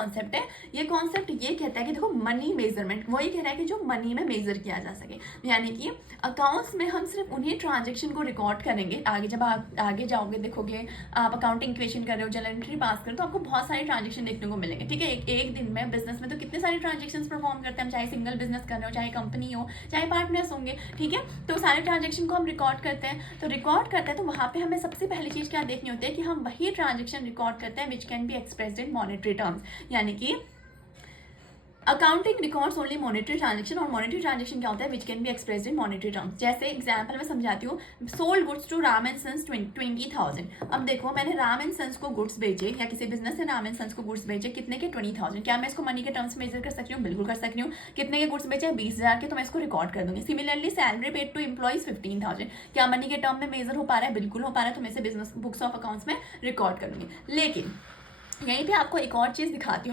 Concept है। ये concept ये कहता है कि देखो मनी मेजरमेंट, वही कह रहा है कि जो मनी में मेजर किया जा सके, यानी कि अकाउंट्स में हम सिर्फ उन्हीं ट्रांजेक्शन को रिकॉर्ड करेंगे। आगे जब आप आगे जाओगे देखोगे, आप अकाउंटिंग इक्वेशन कर रहे हो, जर्नल एंट्री पास कर रहे हो, तो आपको बहुत सारे ट्रांजेक्शन देखने को मिलेंगे, ठीक है। एक दिन में बिजनेस में तो कितने सारे ट्रांजेक्शन परफॉर्म करते हैं हम, चाहे सिंगल बिजनेस कर रहे हो, चाहे कंपनी हो, चाहे पार्टनर्स होंगे, ठीक है। तो सारे ट्रांजेक्शन को हम रिकॉर्ड करते हैं, तो रिकॉर्ड करते हैं तो वहाँ पे हमें सबसे पहली चीज़ क्या देखनी होती है कि हम वही ट्रांजेक्शन रिकॉर्ड करते हैं which can be expressed in monetary terms, यानी कि accounting records only monetary transaction, और मॉनेटरी ट्रांजेक्शन क्या होता है which can be expressed in monetary terms. जैसे एग्जांपल मैं समझाती हूँ, sold goods to Ram and sons 20,000। अब देखो मैंने राम एंड सन्स को गुड्स भेजे, या किसी बिजनेस से राम एंड सन्स को गुड्स भेजे, कितने के 20,000। क्या मैं इसको मनी के टर्म्स में मेजर कर सकती हूँ? बिल्कुल कर सकती हूँ। कितने के गुड्स बेचे? 20,000 के, तो मैं इसको रिकॉर्ड कर दूंगी। Similarly salary paid to employees 15,000, क्या मनी के टर्म में मेजर हो पा रहा है? बिल्कुल हो पा रहा है, तो मैं इसे बिजनेस बुक्स ऑफ अकाउंट्स में रिकॉर्ड कर दूंगी। लेकिन यहीं पे आपको एक और चीज़ दिखाती हूँ।